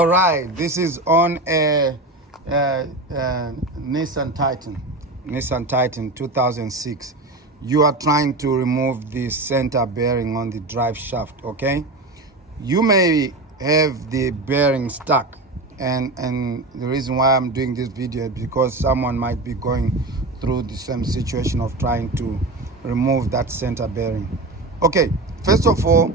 All right, this is on a Nissan Titan 2006. You are trying to remove the center bearing on the drive shaft, okay? You may have the bearing stuck, and the reason why I'm doing this video is because someone might be going through the same situation of trying to remove that center bearing. Okay, first of all,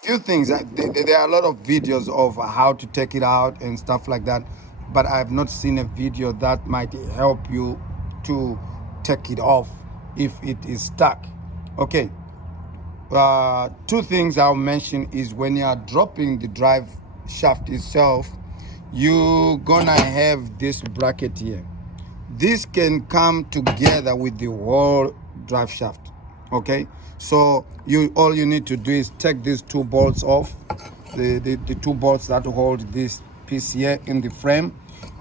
few things. There are a lot of videos of how to take it out and stuff like that, but I have not seen a video that might help you to take it off if it is stuck. Okay, two things I'll mention is when you are dropping the drive shaft itself, you're gonna have this bracket here. This can come together with the whole drive shaft. Okay, so all you need to do is take these two bolts off, the two bolts that hold this piece here in the frame,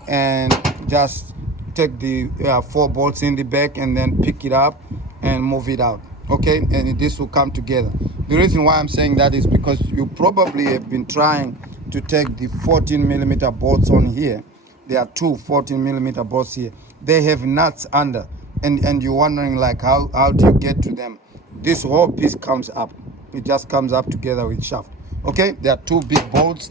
and just take the 4 bolts in the back and then pick it up and move it out. Okay, and this will come together. The reason why I'm saying that is because you probably have been trying to take the 14mm bolts on here. There are two 14mm bolts here. They have nuts under, and you're wondering like how do you get to them. This whole piece comes up. It just comes up together with shaft. Okay, there are two big bolts.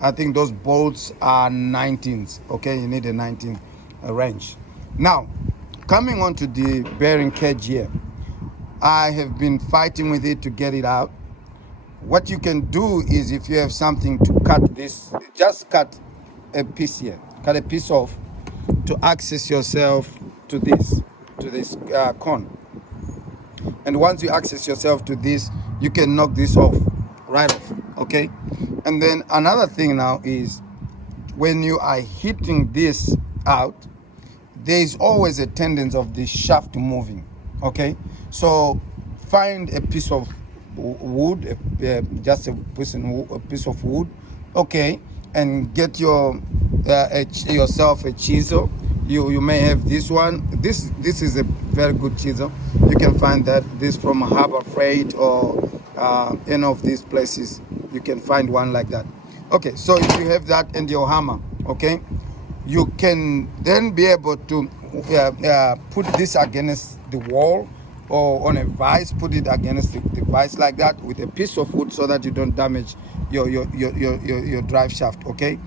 I think those bolts are 19s. Okay, you need a 19 range. Now, coming on to the bearing cage here, I have been fighting with it to get it out. What you can do is, if you have something to cut this, just cut a piece here, cut a piece off to access yourself to this cone. And once you access yourself to this, you can knock this off, right off, okay? And then another thing now is, when you are hitting this out, there is always a tendency of the shaft moving, okay? So find a piece of wood, just a piece of wood, okay, and get yourself a chisel. You may have this one. This is a very good chisel. You can find this from Harbor Freight or any of these places. You can find one like that. Okay, so if you have that and your hammer, okay, you can then be able to put this against the wall or on a vise. Put it against the vise like that with a piece of wood, so that you don't damage your drive shaft, okay?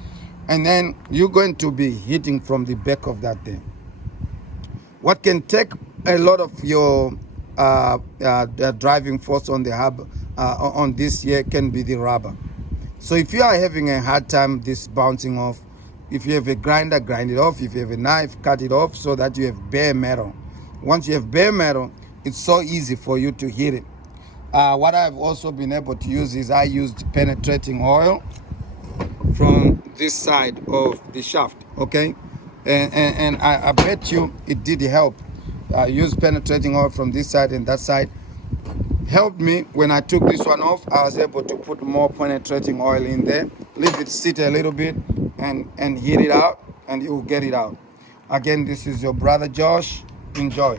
And then you're going to be hitting from the back of that thing. What can take a lot of your driving force on the hub on this here can be the rubber. So if you are having a hard time this bouncing off, if you have a grinder, grind it off. If you have a knife, cut it off, so that you have bare metal. Once you have bare metal, it's so easy for you to hit it. What I've also been able to use is, I used penetrating oil from this side of the shaft, okay? And I bet you it did help. I used penetrating oil from this side and that side. Helped me when I took this one off. I was able to put more penetrating oil in there, leave it sit a little bit, and heat it out, and you will get it out. Again, this is your brother Josh. Enjoy.